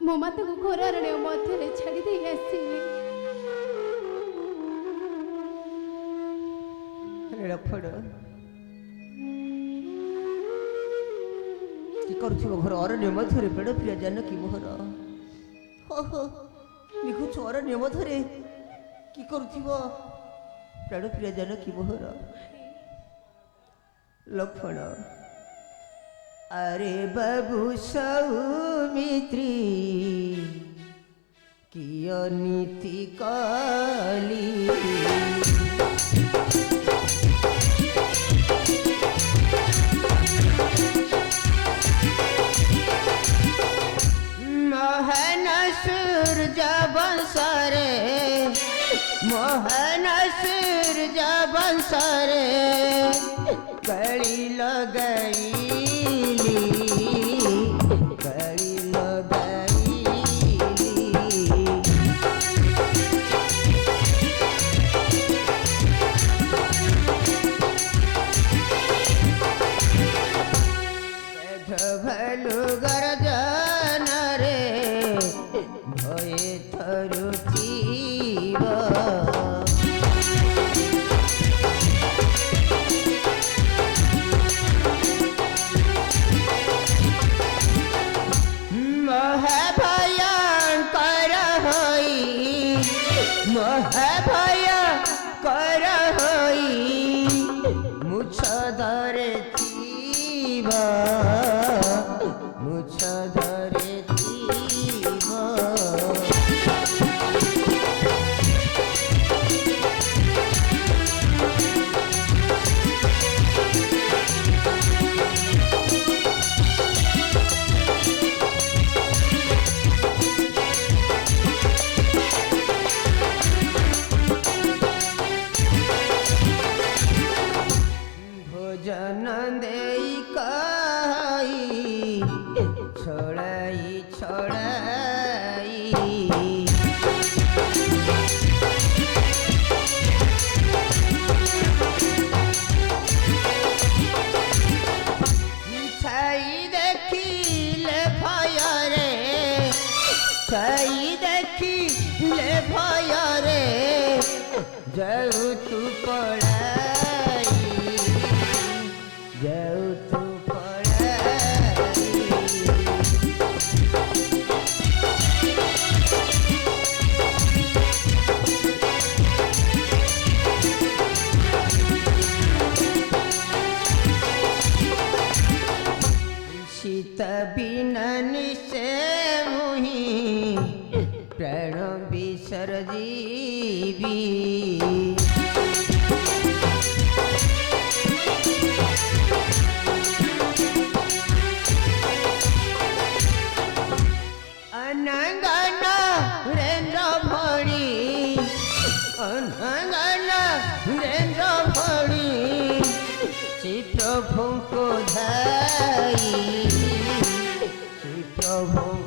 मो माता को घोर अरण्य मध्य छाड़ी दे आसिले कि करुथिबो घर अरण्य मध्य पेड़ प्रिय जानकी मोहर लिखुछ अरण्य मध्य कि करुथिबो प्राण प्रिय जानकी मोहर लक्ष्मण अरे बाबू सौमित्री किय नीति काली मोहन सूर्य बंसरे मोहन सूर्य बंसरे गली लगई भलु गरजन रे भये थरुथिब महाभयंकर होई महाभयंकर होई मुछ धरे मुछ धरे भोजन देई कई छोड़ाई छोड़ाई छाई देखिले भय रे छाई देखिले भय रे जाऊ तू पड़ाई जाऊ तू शीत बिना निशे मुहि प्राण विसर्जीवी কোধাই প্রভু